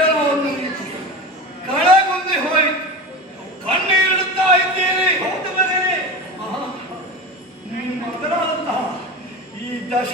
ಏನೋ ಒಂದು ರೀತಿ ಕಳೆಗುಂದಿ ಹೋಯಿತು. ಕಣ್ಣೀರಿಡುತ್ತಾ ಇದ್ದೀರಿ. ಹೌದು ಮಗನೇ, ನಿಮ್ಮ ಮಗನಾದಂತಹ ಈ ದಶ